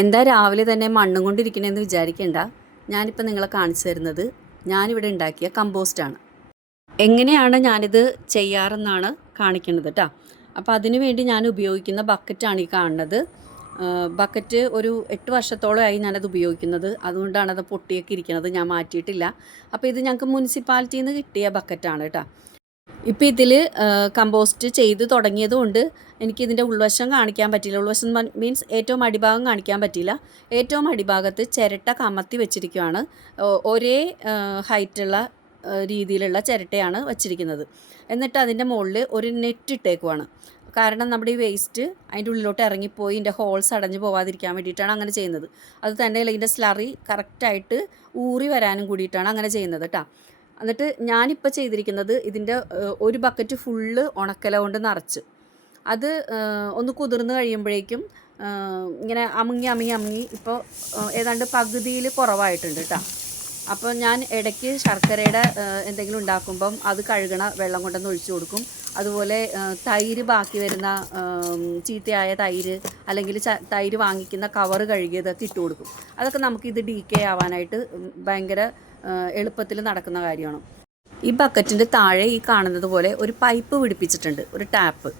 എന്താ രാവിലെ തന്നെ മണ്ണും കൊണ്ടിരിക്കണമെന്ന് വിചാരിക്കേണ്ട. ഞാനിപ്പോൾ നിങ്ങളെ കാണിച്ചു തരുന്നത് ഞാനിവിടെ ഉണ്ടാക്കിയ കമ്പോസ്റ്റാണ്. എങ്ങനെയാണ് ഞാനിത് ചെയ്യാറെന്നാണ് കാണിക്കുന്നത് കേട്ടോ അപ്പോൾ അതിനു വേണ്ടി ഞാൻ ഉപയോഗിക്കുന്ന ബക്കറ്റാണ് ഈ കാണുന്നത്. ബക്കറ്റ് ഒരു എട്ട് വർഷത്തോളമായി ഞാനത് ഉപയോഗിക്കുന്നത്. അതുകൊണ്ടാണ് അത് പൊട്ടിയൊക്കെ ഇരിക്കുന്നത് ഞാൻ മാറ്റിയിട്ടില്ല. അപ്പോൾ ഇത് ഞങ്ങൾക്ക് മുനിസിപ്പാലിറ്റിയിൽ നിന്ന് കിട്ടിയ ബക്കറ്റാണ് കേട്ടോ ഇപ്പോൾ ഇതിൽ കമ്പോസ്റ്റ് ചെയ്ത് തുടങ്ങിയതുകൊണ്ട് എനിക്ക് ഇതിന്റെ ഉൾവശം കാണിക്കാൻ പറ്റില്ല ഉൾവശം മീൻസ് ഏറ്റവും അടിഭാഗം കാണിക്കാൻ പറ്റില്ല ഏറ്റവും അടിഭാഗത്ത് ചിരട്ട കമത്തി വെച്ചിരിക്കുകയാണ് ഒരേ ഹൈറ്റുള്ള രീതിയിലുള്ള ചിരട്ടയാണ് വച്ചിരിക്കുന്നത്. എന്നിട്ട് അതിന്റെ മുകളിൽ ഒരു നെറ്റ് ഇട്ടേക്കുവാണ്. കാരണം നമ്മുടെ ഈ വേസ്റ്റ് അതിന്റെ ഉള്ളിലോട്ട് ഇറങ്ങിപ്പോയി ഇതിന്റെ ഹോൾസ് അടഞ്ഞു പോവാതിരിക്കാൻ വേണ്ടിയിട്ടാണ് അങ്ങനെ ചെയ്യുന്നത്. അത് തന്നെ ഇതിന്റെ സ്ലറി കറക്റ്റായിട്ട് ഊറി വരാനും കൂടിയിട്ടാണ് അങ്ങനെ ചെയ്യുന്നത് കേട്ടോ എന്നിട്ട് ഞാനിപ്പോൾ ചെയ്തിരിക്കുന്നത് ഇതിന്റെ ഒരു ബക്കറ്റ് ഫുള്ള് ഉണക്കല കൊണ്ട് നിറച്ച്. അത് ഒന്ന് കുതിർന്ന് കഴിയുമ്പോഴേക്കും ഇങ്ങനെ അമുങ്ങി അമുങ്ങി അമുങ്ങി ഇപ്പോൾ ഏതാണ്ട് പകുതിയിൽ കുറവായിട്ടുണ്ട് കേട്ടോ അപ്പോൾ ഞാൻ ഇടയ്ക്ക് ശർക്കരയുടെ എന്തെങ്കിലും ഉണ്ടാക്കുമ്പം അത് കഴുകണ വെള്ളം കൊണ്ടൊന്ന് ഒഴിച്ചു കൊടുക്കും. അതുപോലെ തൈര് ബാക്കി വരുന്ന ചീത്തയായ തൈര് അല്ലെങ്കിൽ തൈര് വാങ്ങിക്കുന്ന കവറ് കഴുകിയതൊക്കെ ഇട്ട് കൊടുക്കും. അതൊക്കെ നമുക്ക് ഇത് ഡീ കെ ആവാനായിട്ട് ഭയങ്കര എളുപ്പത്തിൽ നടക്കുന്ന കാര്യമാണ്. ഈ ബക്കറ്റിന്റെ താഴെ ഈ കാണുന്നത് പോലെ ഒരു പൈപ്പ് പിടിപ്പിച്ചിട്ടുണ്ട് ഒരു ടാപ്പ്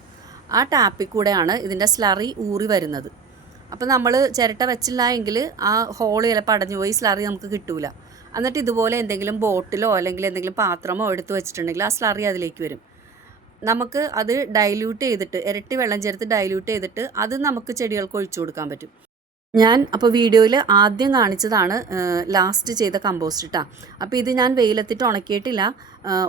ആ ടാപ്പിൽ കൂടെയാണ് ഇതിന്റെ സ്ലറി ഊറി വരുന്നത്. അപ്പോൾ നമ്മൾ ചിരട്ട വെച്ചില്ല എങ്കിൽ ആ ഹോൾ ചിലപ്പോൾ അടഞ്ഞു പോയി സ്ലറി നമുക്ക് കിട്ടൂല. എന്നിട്ട് ഇതുപോലെ എന്തെങ്കിലും ബോട്ടിലോ അല്ലെങ്കിൽ എന്തെങ്കിലും പാത്രമോ എടുത്ത് വെച്ചിട്ടുണ്ടെങ്കിൽ ആ സ്ലറി അതിലേക്ക് വരും. നമുക്ക് അത് ഡൈല്യൂട്ട് ചെയ്തിട്ട് ഇരട്ടി വെള്ളം ചേർത്ത് ഡൈല്യൂട്ട് ചെയ്തിട്ട് അത് നമുക്ക് ചെടികൾക്ക് ഒഴിച്ചു കൊടുക്കാൻ പറ്റും. ഞാൻ അപ്പോൾ വീഡിയോയിൽ ആദ്യം കാണിച്ചതാണ് ലാസ്റ്റ് ചെയ്ത കമ്പോസ്റ്റ് ഇട്ടാ. അപ്പോൾ ഇത് ഞാൻ വെയിലത്തിട്ട് ഉണക്കിയിട്ടില്ല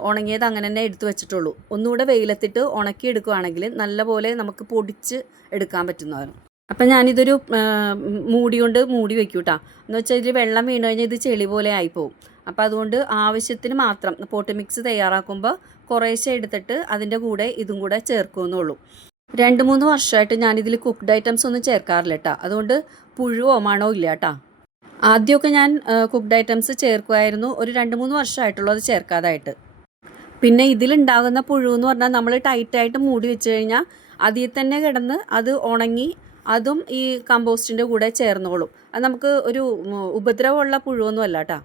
ഉണങ്ങിയത് അങ്ങനെ തന്നെ എടുത്തു വെച്ചിട്ടുള്ളൂ. ഒന്നുകൂടെ വെയിലത്തിട്ട് ഉണക്കി എടുക്കുകയാണെങ്കിൽ നല്ലപോലെ നമുക്ക് പൊടിച്ച് എടുക്കാൻ പറ്റുന്നതാണ്. അപ്പം ഞാനിതൊരു മൂടി കൊണ്ട് മൂടി വെക്കും കേട്ടോ എന്ന് വെച്ചാൽ ഇതിൽ വെള്ളം വീണ് കഴിഞ്ഞാൽ ഇത് ചെളി പോലെ ആയിപ്പോവും. അപ്പോൾ അതുകൊണ്ട് ആവശ്യത്തിന് മാത്രം പോട്ട് മിക്സ് തയ്യാറാക്കുമ്പോൾ കുറേശ്ശെ എടുത്തിട്ട് അതിന്റെ കൂടെ ഇതും കൂടെ ചേർക്കുമെന്നുള്ളൂ. രണ്ട് മൂന്ന് വർഷമായിട്ട് ഞാനിതിൽ കുക്ക്ഡ് ഐറ്റംസ് ഒന്നും ചേർക്കാറില്ല കേട്ടോ അതുകൊണ്ട് പുഴുവോ മണോ ഇല്ല കേട്ടോ ആദ്യമൊക്കെ ഞാൻ കുക്ക്ഡ് ഐറ്റംസ് ചേർക്കുമായിരുന്നു ഒരു രണ്ട് മൂന്ന് വർഷമായിട്ടുള്ളൂ അത് ചേർക്കാതായിട്ട്. പിന്നെ ഇതിലുണ്ടാകുന്ന പുഴു എന്ന് പറഞ്ഞാൽ നമ്മൾ ടൈറ്റായിട്ട് മൂടി വെച്ച് കഴിഞ്ഞാൽ അതിൽ തന്നെ കിടന്ന് അത് ഉണങ്ങി അതും ഈ കമ്പോസ്റ്റിന്റെ കൂടെ ചേർന്നോളും. അത് നമുക്ക് ഒരു ഉപദ്രവമുള്ള പുഴുവൊന്നും അല്ല കേട്ടോ